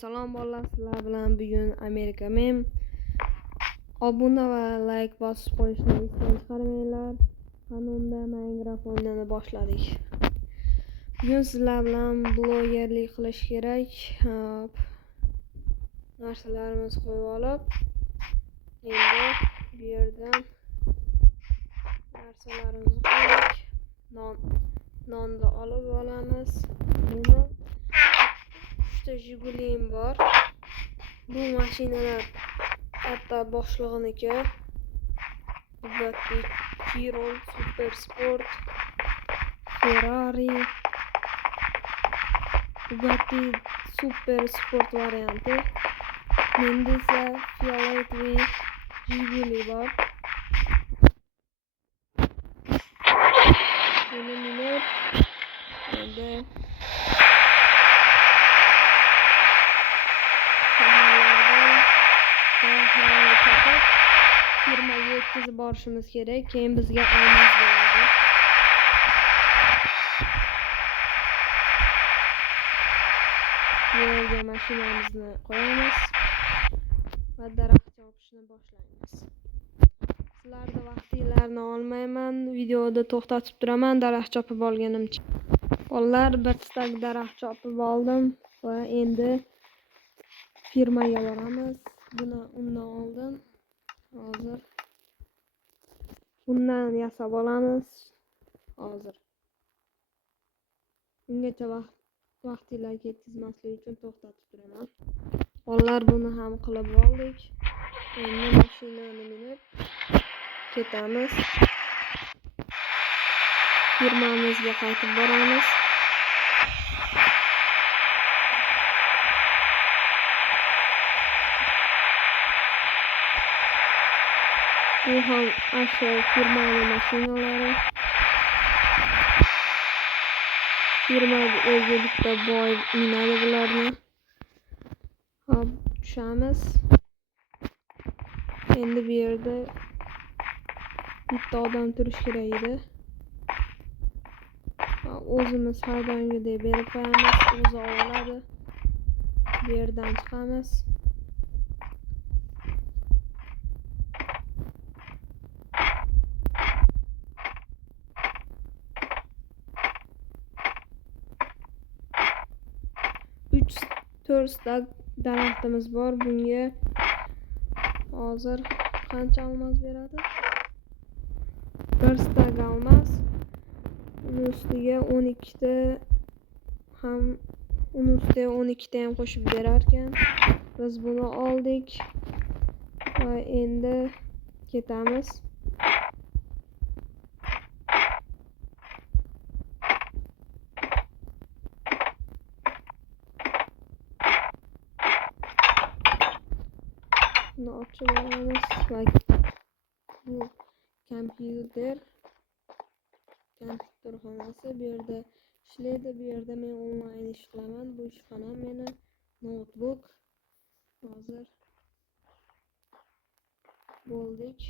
Salom bolalar, sizlar bilan bugun Amerika men. Obuna va like bosib qo'yishni esdan chiqarmanglar. Qanunda mikrofonni boshladik. Bugun sizlar bilan blogerlik qilish kerak. Narsalarimiz qo'yib olib, endi bu yerdan narsalarimizni qo'ydik. Nonni olib olamiz. Buni uchta Jigulim bor. Bu mashinalar katta boshlig'iniki. Bugatti Chiron Super Sport, Ferrari, Bugatti Super Sport varianti. Menda esa Fiat Jiguli bor. Buni minib endi firmaga yetkazib borishimiz kerak. Keyin bizga olmaz bo'ladi. Yerga mashinamizni qo'yamiz va daraxt chopishni boshlaymiz. Sizlarda vaqtinglarni olmayman, videoni to'xtatib turaman daraxt chopib olganimcha. Bolalar, bir stak daraxt chopib oldim va endi firmaga boramiz. Buni undan oldin hozir bundan yasab olamiz. Hozir ungacha vaqtinglar ketkazmaslik uchun to'xtatib turaman. Bolalar, buni ham qilib oldik. Endi mashinani minib ketamiz. Firmamizga qaytib boramiz. Bu ham asho firmaning mashinalari. Firma o'zi bitta boy minadi bularni. Hop, tushamiz. Endi bu yerda bitta odam turish kerak edi. O'zimiz har doimgidek berib qo'yamiz, o'zi oladi. Bu yerdan chiqamiz. To'rtta daraxtimiz bor. Bunga hozir qancha olmos beradi? 1 stak olmos. Uni ustiga 12 ta ham qo'shib berar ekan. Biz buni oldik va endi ketamiz. Buni ochib olamiz va bu kompyuter xonasi. Bu yerda ishlaydi. Bu yerda men onlayn ish qilaman. Bu ishxonam meni notebook. Hozir bo'ldik.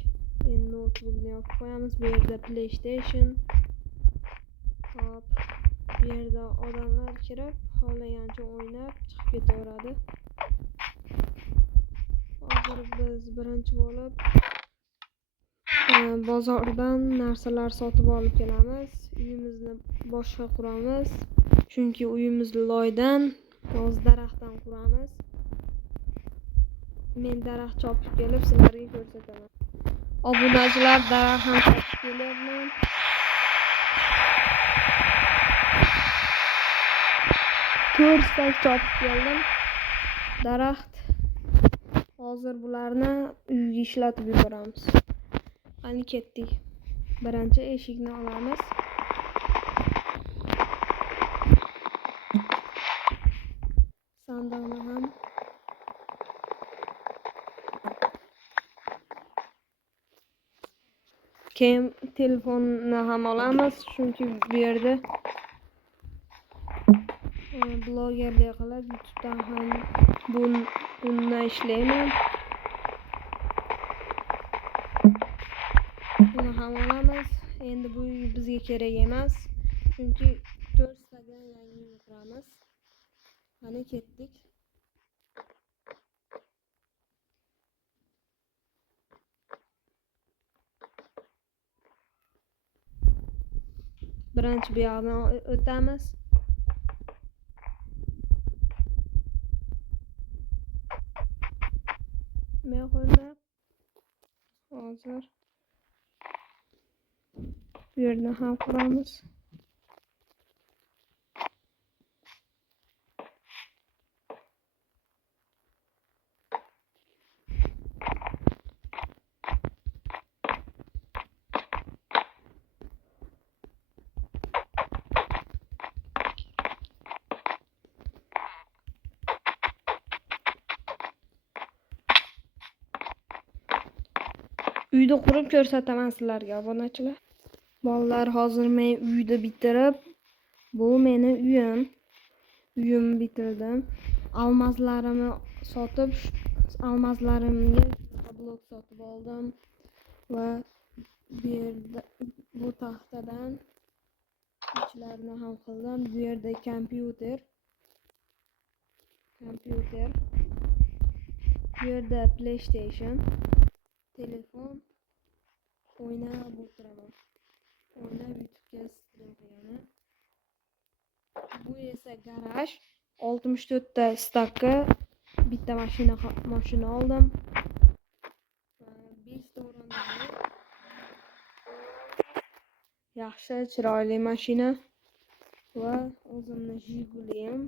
Endi notebookni yopib qo'yamiz. Bu yerda PlayStation. Hop, bu yerda odamlar kirib, xohlagancha o'ynab chiqib ketaveradi. Hozir biz birinchi bo'lib bozordan narsalar sotib olib kelamiz. Uyimizni boshqa quramiz. Chunki uyimizni loydan, hozir daraxtdan quramiz. Men daraxt chopib kelib sizlarga ko'rsataman. Obunachilar, daraxt ham chopib kelyapman. To'rtta chopib keldim. Daraxt. Hozir bularni uyga ishlatib yuboramiz. Qani ketdik. Birinchi eshikni olamiz. Sandiqni ham keyin telefonni ham olamiz, chunki bu yerda blogerlik qilib YouTube'dan ham bundan ishlayman. Buni ham olamiz. Endi bu bizga kerak emas, chunki 4 stagan yangi quramiz. Qani ketdik. birinchi bu yoqdan o'tamiz. Mehurlar. Hozir bu yerdan ham quramiz. Uyda qurib ko'rsataman sizlarga, obunachilar. Bolalar, hozir men uyda bitirib, bu meni uyim. Uyimni bitirdim. Almazlarimni sotib, almazlarimga blok sotib oldim va bu yerda bu taxtadan ichlarini ham qildim. Bu yerda kompyuter. Bu yerda PlayStation, telefon, o'ynab o'tiraman. O'ynab YouTube'ga stream qilaman. Bu esa garaj. 64 ta stakka bitta mashina oldim. 5 ta o'rindiqli. Yaxshi, chiroyli mashina va o'zimni Jigulim.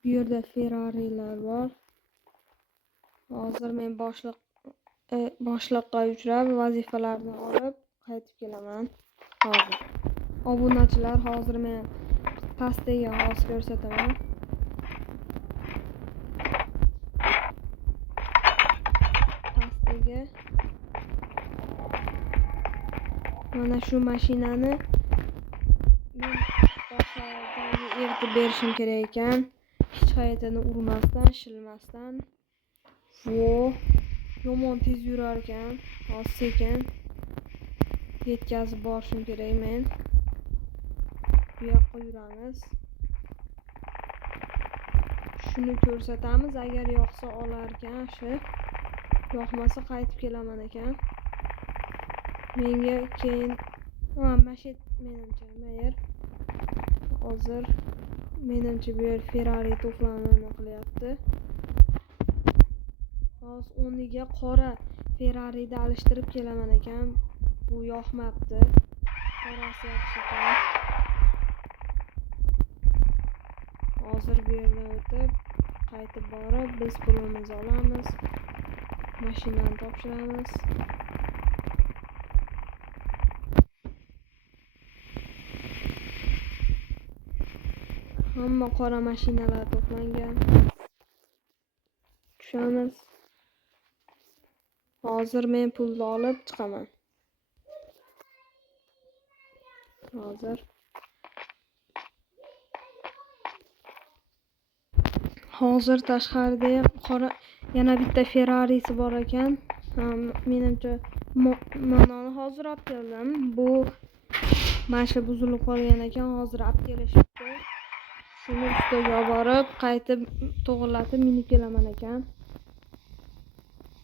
Bu yerda Ferrari'lar bor. Hozir men boshliqqa uchrab, vazifalarni olib qaytib kelaman. Hozir. Obunachilar, hozir men pastdagi hozir ko'rsataman. Pastdagi mana shu mashinani men boshqalarga eritib berishim kerak ekan. Hech qayerdan urmasdan, shilmasdan. Yomon tez yurar ekan. Hozir sekin yetkazib borishim kerak men. Bu yoqqa yuramiz. Shuni ko'rsatamiz, agar yoqsa olar ekan, shu yoqmasa qaytib kelaman ekan. Menga keyin mashet menimcha mayer. Hozir menimcha bu yer Ferrari to'plamini qilyapti. Hozir o'rniga qora Ferrari'da alishtirib kelaman ekan. Bu yoqmabdi. Qorasi yaxshi ekan. Hozir bu yerdan o'tib, qaytib borib, biz pulimizni olamiz. Mashinani topshiramiz. Hamma qora mashinalar to'plangan. Tushamiz. Hozir men pulni olib chiqaman. Hozir tashqarida qora yana bitta Ferrari'si bor ekan. Menimcha manoni hozir olib keldim. Bu mashina buzilib qolgan ekan, hozir olib kelishibdi. Shuni ustiga borib, qaytib to'g'irlatib minib kelaman ekan.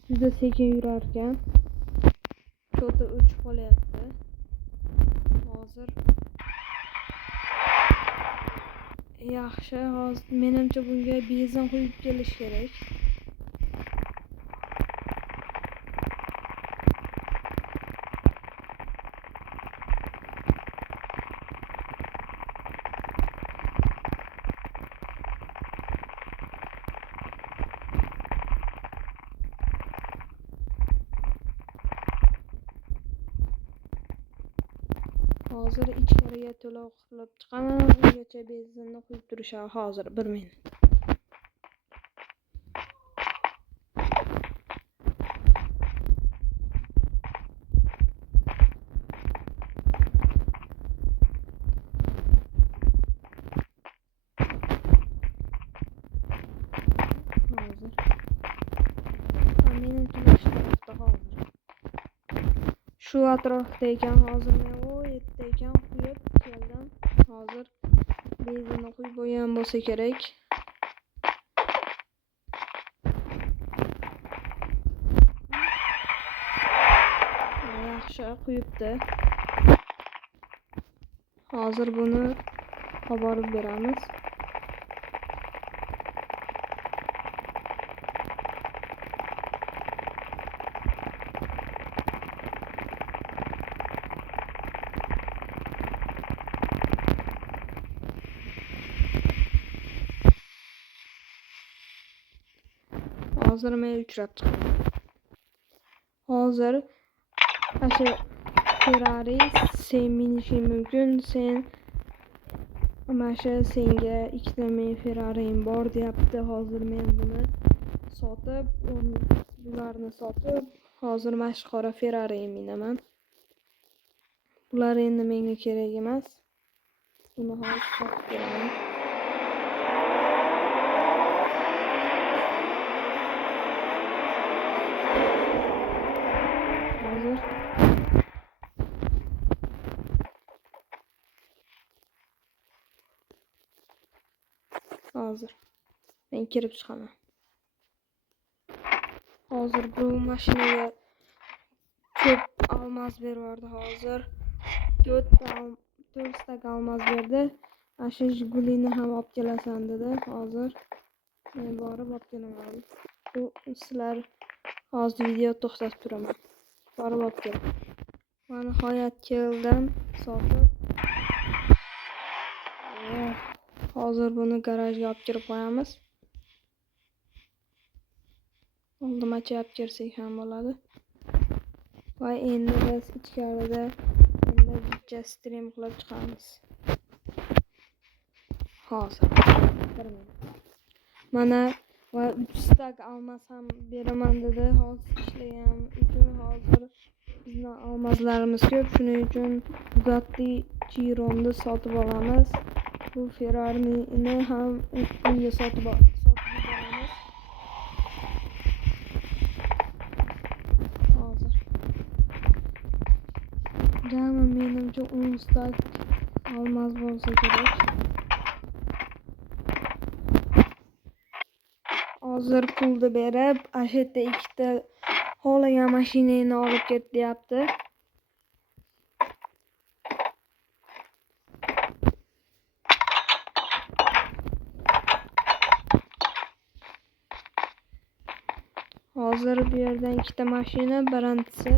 Juda sekin yurar ekan. Cho'ti o'chib qolyapti. Hozir yaxshi, hozir menimcha bunga benzin quyib kelish kerak. Hozir ichkariga to'lov qilib chiqaman. Ungacha benzinni quyib turishadi. Hozir 1 minut. Shu atrofda ekan, hozir men u yerda ekan, quyib keldim. Hozir benzinni quyib bo'lgan bo'lsa kerak. Yaxshi quyibdi. Hozir buni olib borib beramiz. Hozir men uchrab chiqaman. Hozir asha Ferrari sen minishing mumkin. Sen masha senga ikkita men Ferrari'm bor deyapti. Hozir men buni sotib, bularni sotib, hozir mana qora Ferrari'm minaman. Bular endi menga kerak emas. Buni hozir sotib beraman. Hozir men kirib chiqaman. Hozir bu mashinaga ko'p olmos berdi. Hozir 4 stak olmos berdi. Asha Jigulini ham olib kelasan dedi. Hozir men borib olib kelaman. Bu sizlar hozir video to'xtatib turaman. Borib olib kelaman. Men nihoyat keldim, sotib. Hozir buni garajga olib kirib qo'yamiz. Oldimacha olib kirsak ham bo'ladi. Va endi biz ichkarida video stream qilib chiqamiz. Hozir. Mana va 3 stak olmos ham beraman dedi. Hozir ishlagan uchun hozir bizning olmoslarimiz ko'p. Shuning uchun Bugatti Chiron'ni sotib olamiz. Bu Ferrari'ni ham unga sotib yuboramiz. Hozir. Jami menimcha 10 stak olmos bo'lsa kerak. Hozir pulni berib, ashetta ikkita xohlagan mashinani olib ket deyapti. Hozir bu yerdan ikkita mashina, birinchisi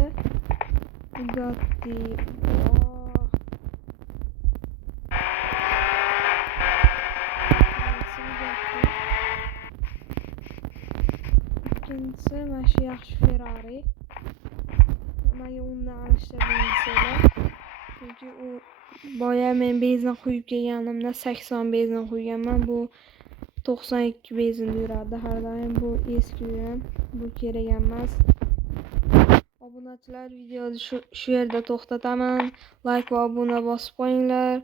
Bugatti. Ikkinchisi mana shu yaxshi Ferrari. Nimaga undan alishtirdingizlar? Chunki u boya men benzin quyib kelganimda 80 benzin quyganman. Bu 92 benzin yuradi har doim. Bu eski uran. Bu kerak emas. Obunachilar, videoni shu yerda to'xtataman. Like va obuna bosib qo'yinglar.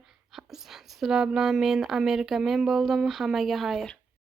Sizlar bilan men Amerikamen bo'ldim. Hammaga xayr.